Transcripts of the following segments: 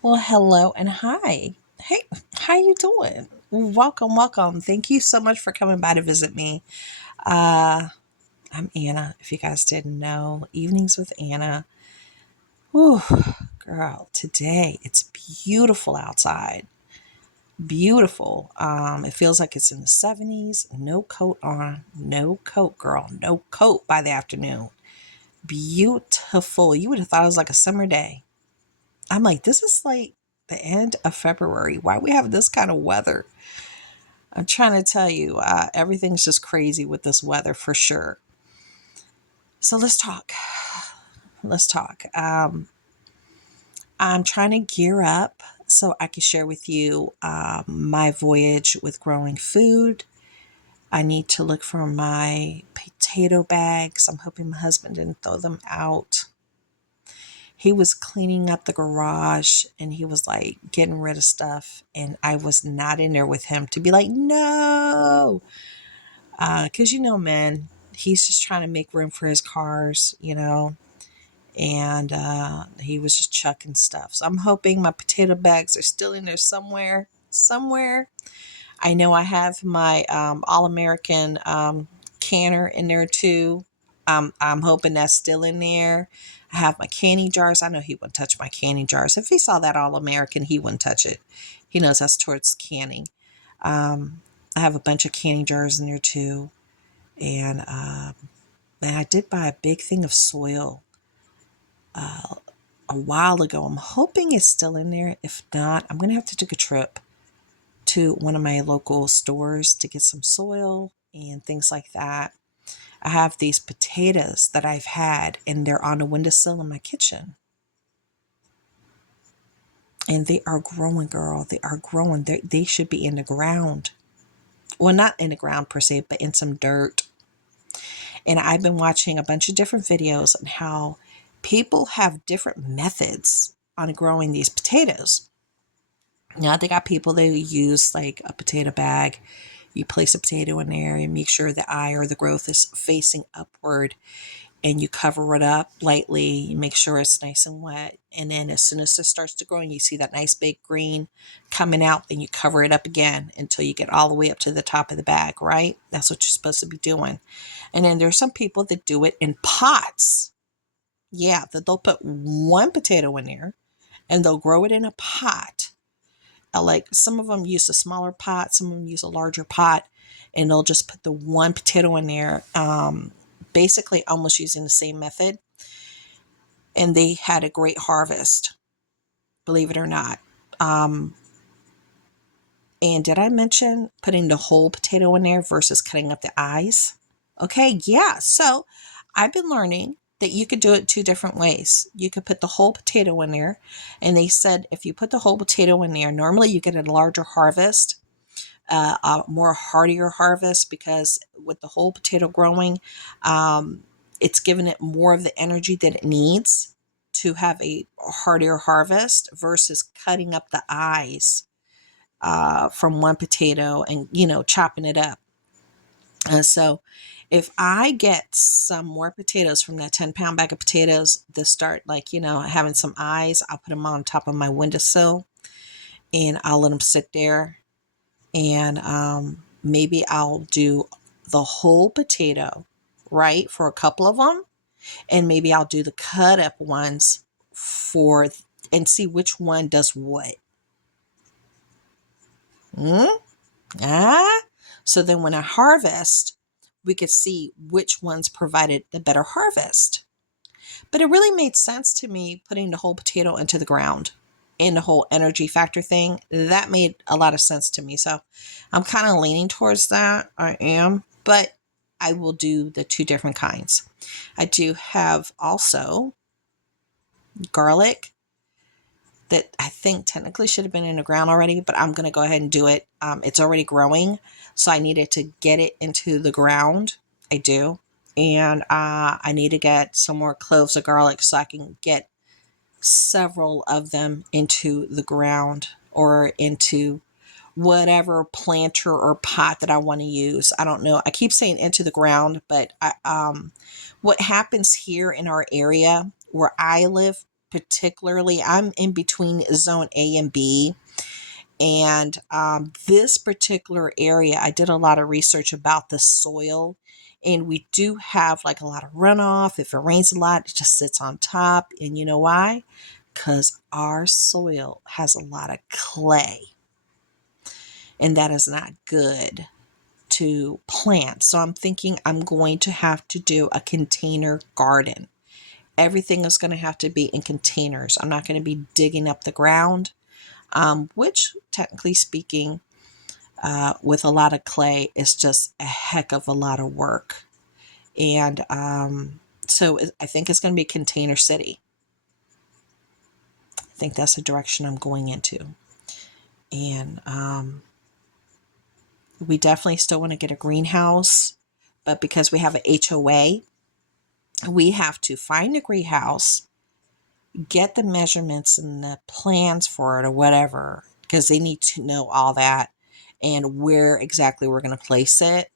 Well, hello and hi. Hey, how you doing? Welcome, welcome. Thank you so much for coming by to visit me. Uh, I'm Anna. If you guys didn't know, Evenings with Anna. Whew, girl, today it's beautiful outside. Beautiful. It feels like it's in the 70s. No coat on. No coat, girl. No coat by the afternoon. Beautiful. You would have thought it was like a summer day. I'm like, this is like the end of February. Why we have this kind of weather? I'm trying to tell you, everything's just crazy with this weather for sure. So let's talk. Let's talk. I'm trying to gear up so I can share with you my voyage with growing food. I need to look for my potato bags. I'm hoping my husband didn't throw them out. He was cleaning up the garage and he was like getting rid of stuff, and I was not in there with him to be like, no, because man, he's just trying to make room for his cars. And he was just chucking stuff, so I'm hoping my potato bags are still in there somewhere. I know I have my all-American canner in there too. I'm hoping that's still in there. I have my canning jars. I know he wouldn't touch my canning jars. If he saw that all-American, he wouldn't touch it. He knows that's towards canning. I have a bunch of canning jars in there too. And I did buy a big thing of soil uh, a while ago. I'm hoping it's still in there. If not, I'm going to have to take a trip to one of my local stores to get some soil and things like that. I have these potatoes that I've had, and they're on the windowsill in my kitchen. And they are growing, girl. They are growing. They should be in the ground. Well, not in the ground per se, but in some dirt. And I've been watching a bunch of different videos on how people have different methods on growing these potatoes. Now, they got people that use like a potato bag. You place a potato in there and make sure the eye or the growth is facing upward, and you cover it up lightly. You make sure it's nice and wet. And then as soon as it starts to grow and you see that nice big green coming out, then you cover it up again until you get all the way up to the top of the bag, right? That's what you're supposed to be doing. And then there's some people that do it in pots. Yeah, that they'll put one potato in there and they'll grow it in a pot. Like some of them use a smaller pot, some of them use a larger pot, and they'll just put the one potato in there, basically almost using the same method. And they had a great harvest, believe it or not. Um, and did I mention putting the whole potato in there versus cutting up the eyes? Okay, yeah. So I've been learning that you could do it two different ways. You could put the whole potato in there, and they said if you put the whole potato in there, normally you get a larger harvest, a more hardier harvest, because with the whole potato growing, um, it's given it more of the energy that it needs to have a hardier harvest versus cutting up the eyes from one potato and chopping it up. So if I get some more potatoes from that 10-pound bag of potatoes that start like having some eyes, I'll put them on top of my windowsill and I'll let them sit there. And maybe I'll do the whole potato, right, for a couple of them, and maybe I'll do the cut up ones for and see which one does what. Hmm? Ah, so then when I harvest, we could see which ones provided the better harvest. But it really made sense to me putting the whole potato into the ground, and the whole energy factor thing. That made a lot of sense to me. So I'm kind of leaning towards that. I am. But I will do the two different kinds. I do have also garlic that I think technically should have been in the ground already, but I'm going to go ahead and do it. It's already growing, so I needed to get it into the ground. I do. And I need to get some more cloves of garlic so I can get several of them into the ground or into whatever planter or pot that I want to use. I don't know. I keep saying into the ground, but what happens here in our area where I live, particularly, I'm in between zone A and B. And this particular area, I did a lot of research about the soil. And we do have like a lot of runoff. If it rains a lot, it just sits on top. And you know why? Because our soil has a lot of clay. And that is not good to plant. So I'm thinking I'm going to have to do a container garden. Everything is going to have to be in containers. I'm not going to be digging up the ground, which technically speaking, with a lot of clay is just a heck of a lot of work. And so I think it's going to be container city. I think that's the direction I'm going into. And we definitely still want to get a greenhouse, but because we have an HOA, we have to find a greenhouse, get the measurements and the plans for it or whatever, because they need to know all that and where exactly we're going to place it.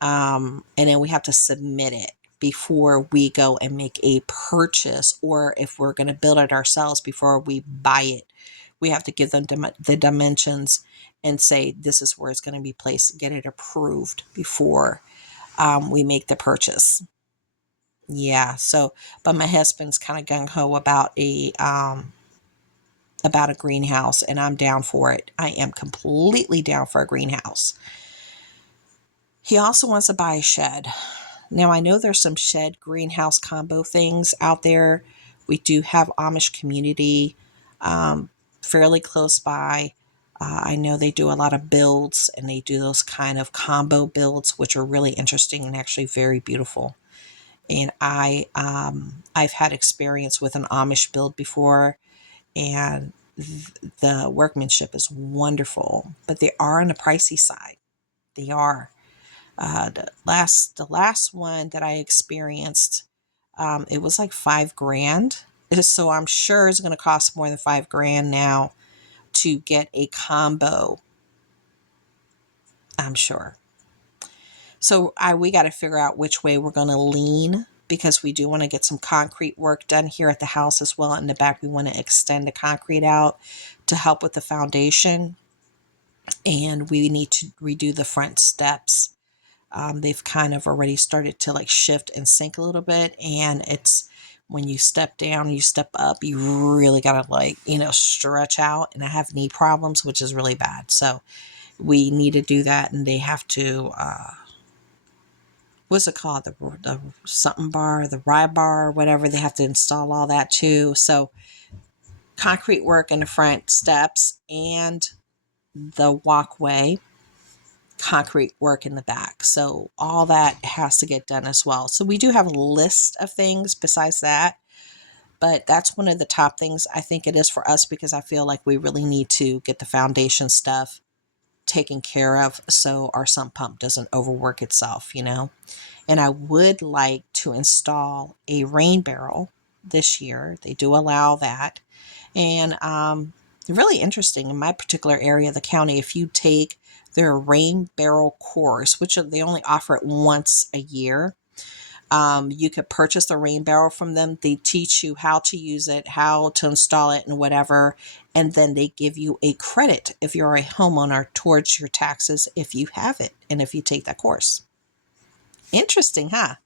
And then we have to submit it before we go and make a purchase, or if we're going to build it ourselves before we buy it, we have to give them the dimensions and say this is where it's going to be placed, get it approved before we make the purchase. Yeah. So, but my husband's kind of gung ho about a greenhouse, and I'm down for it. I am completely down for a greenhouse. He also wants to buy a shed. Now, I know there's some shed greenhouse combo things out there. We do have Amish community fairly close by. I know they do a lot of builds, and they do those kind of combo builds, which are really interesting and actually very beautiful. And I've had experience with an Amish build before, and the workmanship is wonderful, but they are on the pricey side. They are. The last one that I experienced, it was like $5,000. So I'm sure it's going to cost more than $5,000 now to get a combo. I'm sure. So we got to figure out which way we're going to lean, because we do want to get some concrete work done here at the house as well. In the back, we want to extend the concrete out to help with the foundation. And we need to redo the front steps. They've kind of already started to like shift and sink a little bit. And it's when you step down, you step up, you really got to stretch out. And I have knee problems, which is really bad. So we need to do that. And they have to, what's it called? The something bar, the rye bar, whatever. They have to install all that too. So concrete work in the front steps and the walkway, concrete work in the back. So all that has to get done as well. So we do have a list of things besides that, but that's one of the top things I think it is for us, because I feel like we really need to get the foundation stuff taken care of so our sump pump doesn't overwork itself. And I would like to install a rain barrel this year. They do allow that. And really interesting in my particular area of the county, if you take their rain barrel course, which they only offer it once a year, you could purchase the rain barrel from them. They teach you how to use it, how to install it, and whatever. And then they give you a credit if you're a homeowner towards your taxes if you have it and if you take that course. Interesting, huh?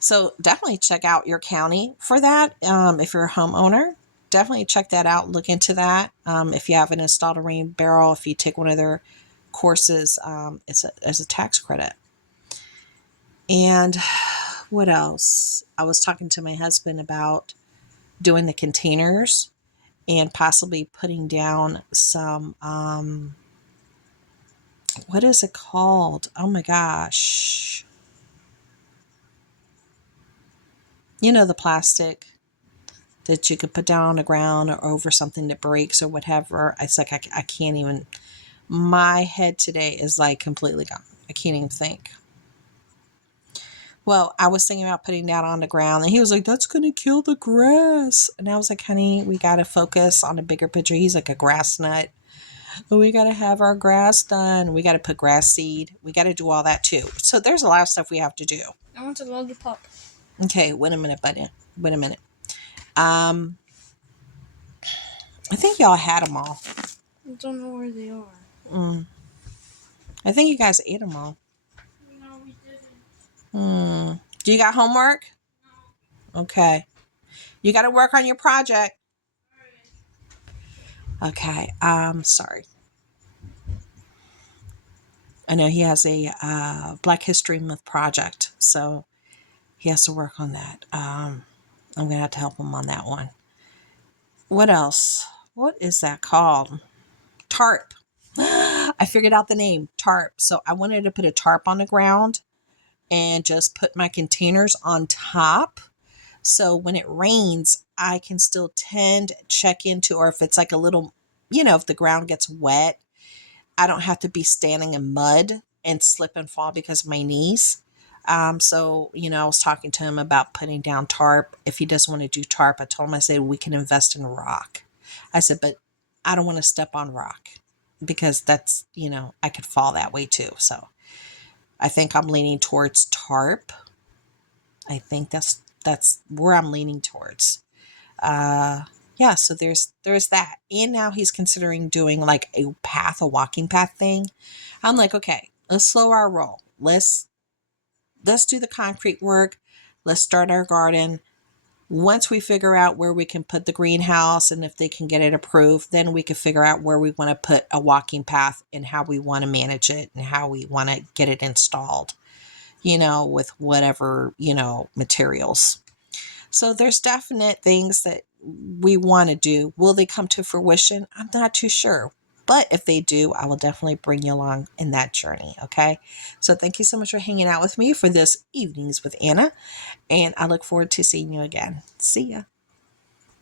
So definitely check out your county for that. If you're a homeowner, definitely check that out. Look into that. If you haven't installed a rain barrel, if you take one of their courses, it's a tax credit. And what else? I was talking to my husband about doing the containers and possibly putting down some, what is it called? Oh my gosh. The plastic that you could put down on the ground or over something that breaks or whatever. It's like I can't even, my head today is like completely gone. I can't even think. Well, I was thinking about putting that on the ground, and he was like, that's going to kill the grass. And I was like, honey, we got to focus on the bigger picture. He's like a grass nut. We got to have our grass done. We got to put grass seed. We got to do all that too. So there's a lot of stuff we have to do. I want a lollipop. Okay, wait a minute, buddy. Wait a minute. I think y'all had them all. I don't know where they are. I think you guys ate them all. No, we didn't. Do you got homework? Okay. You got to work on your project. Okay. Sorry. I know he has a Black History Month project, so he has to work on that. I'm gonna have to help him on that one. What else? What is that called? Tarp. I figured out the name, tarp. So I wanted to put a tarp on the ground and just put my containers on top. So when it rains, I can still tend, check into, or if it's like a little, if the ground gets wet, I don't have to be standing in mud and slip and fall because of my knees. I was talking to him about putting down tarp. If he doesn't want to do tarp, I told him, I said, we can invest in rock. I said, but I don't want to step on rock because that's, I could fall that way too. So I think I'm leaning towards tarp. I think that's where I'm leaning towards. Yeah, so there's that. And now he's considering doing like a walking path thing. I'm like, okay, let's slow our roll. Let's do the concrete work. Let's start our garden. Once we figure out where we can put the greenhouse and if they can get it approved, then we can figure out where we want to put a walking path and how we want to manage it and how we want to get it installed, with whatever, materials. So there's definite things that we want to do. Will they come to fruition? I'm not too sure. But if they do, I will definitely bring you along in that journey. Okay. So thank you so much for hanging out with me for this Evenings with Anna. And I look forward to seeing you again. See ya.